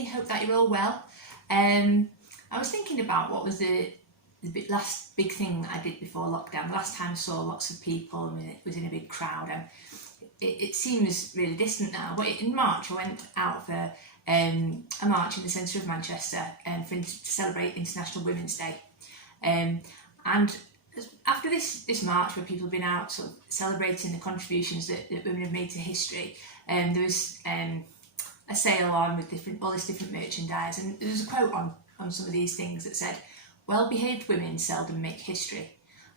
everybody, hope that you're all well. I was thinking about what was the last big thing I did before lockdown. The last time I saw lots of people and it was in a big crowd, and it seems really distant now, but in March I went out for a march in the centre of Manchester to celebrate International Women's Day. And after this march, where people have been out sort of celebrating the contributions that women have made to history, there was a sale on with all this different merchandise, and there was a quote on some of these things that said, "Well-behaved women seldom make history."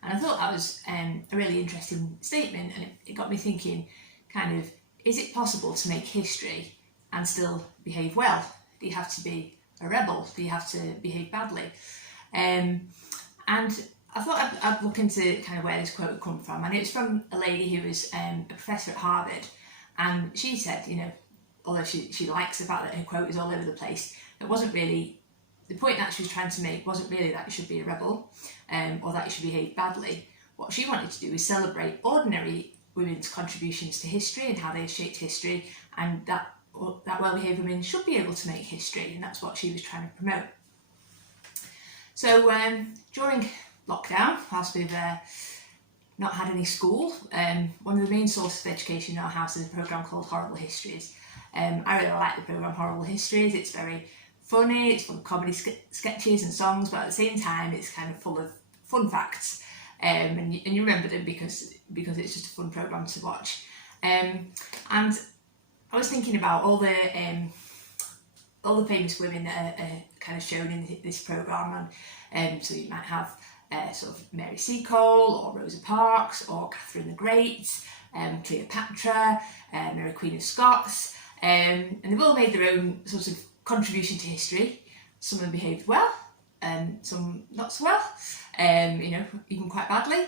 And I thought that was a really interesting statement, and it got me thinking, kind of, is it possible to make history and still behave well? Do you have to be a rebel? Do you have to behave badly? And I thought I'd look into kind of where this quote had come from, and it was from a lady who was a professor at Harvard, and she said, you know, although she likes the fact that her quote is all over the place, it wasn't really, the point that she was trying to make wasn't really that you should be a rebel or that you should behave badly. What she wanted to do was celebrate ordinary women's contributions to history and how they shaped history, and that well-behaved women should be able to make history, and that's what she was trying to promote. So during lockdown, whilst we've not had any school, one of the main sources of education in our house is a programme called Horrible Histories. I really like the programme Horrible Histories. It's very funny, it's full of comedy sketches and songs, but at the same time it's kind of full of fun facts, and you remember them because it's just a fun programme to watch. And I was thinking about all the famous women that are kind of shown in this programme, and so you might have sort of Mary Seacole or Rosa Parks or Catherine the Great, Cleopatra, Mary Queen of Scots, and they've all made their own sort of contribution to history. Some of them behaved well, and some not so well, you know, even quite badly.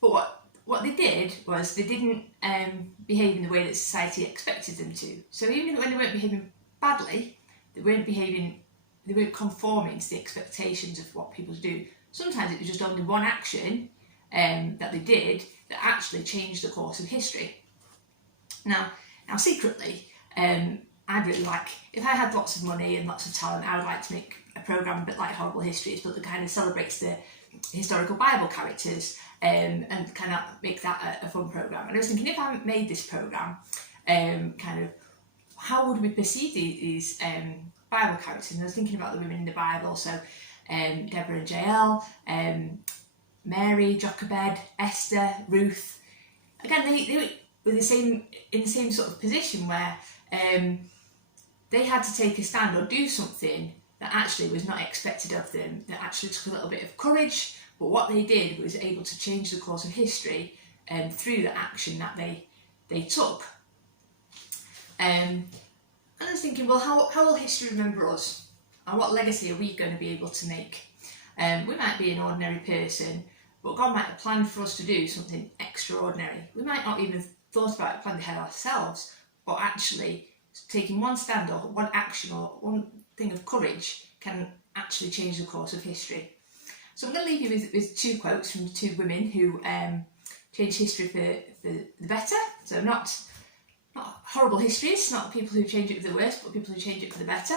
But what they did was they didn't behave in the way that society expected them to. So even when they weren't behaving badly, they weren't conforming to the expectations of what people do. Sometimes it was just only one action that they did that actually changed the course of history. Now secretly, I'd really like, if I had lots of money and lots of talent, I would like to make a programme a bit like Horrible Histories, but that kind of celebrates the historical Bible characters and kind of make that a fun programme. And I was thinking, if I made this programme, kind of, how would we perceive these Bible characters? And I was thinking about the women in the Bible, so Deborah and Jael, Mary, Jochebed, Esther, Ruth. Again, they were in the same sort of position where they had to take a stand or do something that actually was not expected of them, that actually took a little bit of courage, but what they did was able to change the course of history through the action that they took. And I was thinking, well, how will history remember us? And what legacy are we going to be able to make? We might be an ordinary person, but God might have planned for us to do something extraordinary. We might not even have thought about it, planned ahead ourselves, but actually taking one stand or one action or one thing of courage can actually change the course of history. So I'm going to leave you with two quotes from two women who changed history for the better. So not horrible histories, not people who change it for the worse, but people who change it for the better.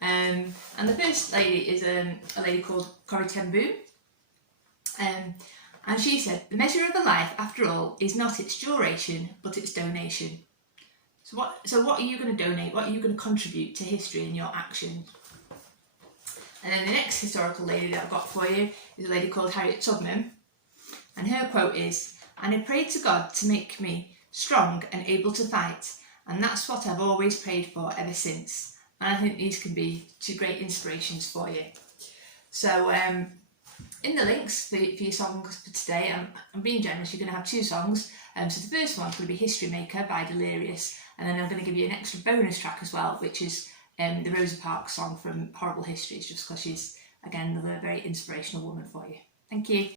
And the first lady is a lady called Corrie ten Boom, and she said, "The measure of a life, after all, is not its duration, but its donation." So what are you going to donate? What are you going to contribute to history in your action? And then the next historical lady that I've got for you is a lady called Harriet Tubman, and her quote is, "And I prayed to God to make me strong and able to fight, and that's what I've always prayed for ever since." And I think these can be two great inspirations for you. So in the links for your songs for today, I'm being generous, you're going to have two songs. So the first one's going to be History Maker by Delirious, and then I'm going to give you an extra bonus track as well, which is the Rosa Parks song from Horrible Histories, just because she's, again, another very inspirational woman for you. Thank you.